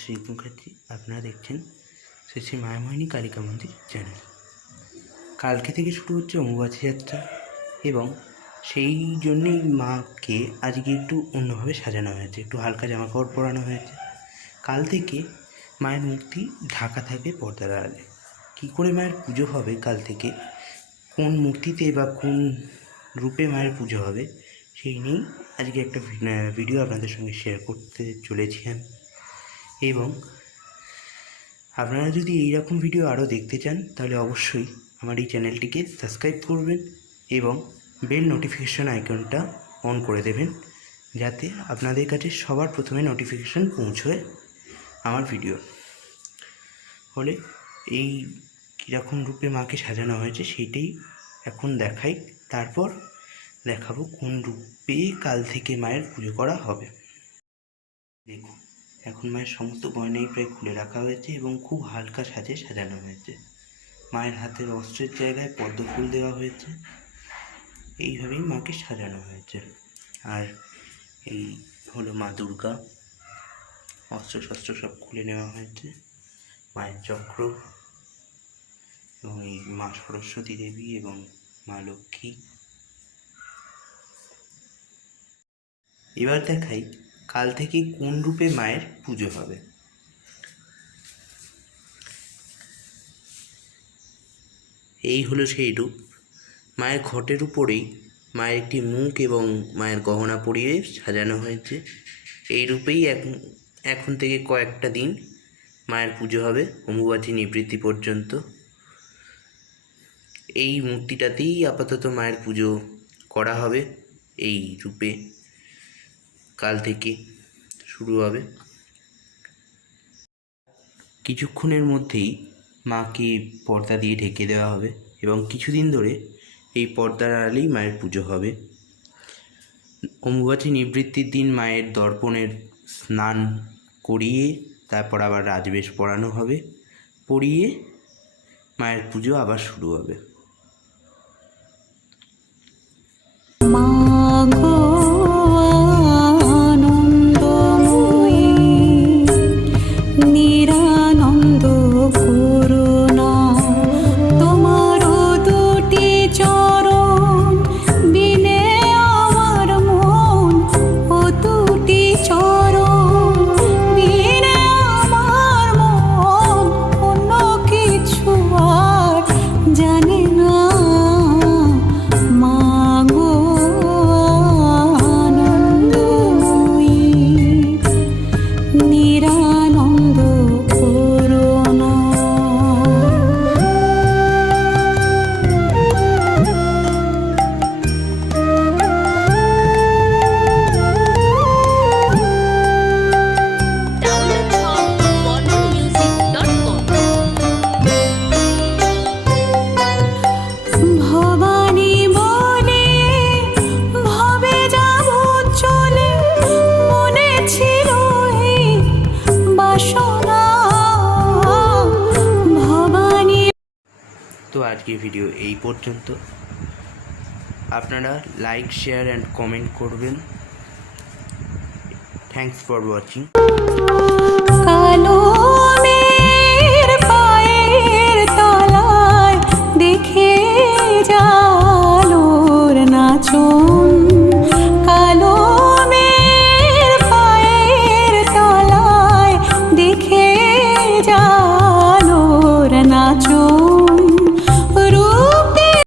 শ্রী মুখার্জি আপনারা দেখছেন শ্রী শ্রী মায়ামোহিনী কালিকা মন্দির চ্যানেল কালকে থেকে শুরু হচ্ছে অম্বুবাচী যাত্রা এবং সেই জন্যেই মাকে আজকে একটু অন্যভাবে সাজানো হয়েছে, একটু হালকা জামা কাপড় পরানো হয়েছে। কাল থেকে মায়ের মূর্তি ঢাকা থাকবে পর্দার আড়ালে। কী করে মায়ের পুজো হবে কাল থেকে? কোন মূর্তিতে বা কোন রূপে মায়ের পুজো হবে? সেই নিয়েই আজকে একটা ভিডিও আপনাদের সঙ্গে শেয়ার করতে চলেছি আমি। এবং আপনারা যদি এইরকম ভিডিও আরও দেখতে চান, তাহলে অবশ্যই আমার এই চ্যানেলটিকে সাবস্ক্রাইব করবেন এবং বেল নোটিফিকেশন আইকনটা অন করে দেবেন, যাতে আপনাদের কাছে সবার প্রথমে নোটিফিকেশন পৌঁছয় আমার ভিডিও হলে এই কীরকম রূপে মাকে সাজানো হয়েছে সেইটাই এখন দেখাই, তারপর দেখাবো কোন রূপে কাল থেকে মায়ের পুজো করা হবে। দেখুন। এখন মায়ের সমস্ত গয়নাই প্রায় খুলে রাখা হয়েছে এবং খুব হালকা সাজে সাজানো হয়েছে। মায়ের হাতের অস্ত্রের জায়গায় পদ্ম ফুল দেওয়া হয়েছে। এইভাবেই মাকে সাজানো হয়েছে। আর এই হলো মা দুর্গা। অস্ত্র শস্ত্র সব খুলে নেওয়া হয়েছে। মায়ের চক্র এবং এই মা সরস্বতী দেবী এবং মা লক্ষ্মী। এবার দেখাই কাল থেকে কোন রূপে মায়ের পুজো হবে? এই হলো সেই রূপ। মায়ের ঘটের উপরেই মায়ের একটি মুখ এবং মায়ের গহনা পরিয়ে সাজানো হয়েছে। এই রূপেই এক, এখন থেকে কয়েকটা দিন মায়ের পুজো হবে অম্বুবাচী নিবৃত্তি পর্যন্ত। এই মূর্তিটাতেই আপাতত মায়ের পুজো করা হবে এই রূপে। কাল থেকে শুরু হবে। কিছুক্ষণের মধ্যেই মাকে পর্দা দিয়ে ঢেকে দেওয়া হবে এবং কিছুদিন ধরে এই পর্দার আড়ালেই মায়ের পুজো হবে। অম্বুবাচী নিবৃত্তির দিন মায়ের দর্পণের স্নান করিয়ে তারপর আবার রাজবেশ পরানো হবে, পরিয়ে মায়ের পুজো আবার শুরু হবে। মাগো তো আজকের ভিডিও এই পর্যন্ত। আপনারা লাইক শেয়ার অ্যান্ড কমেন্ট করবেন। Thanks for watching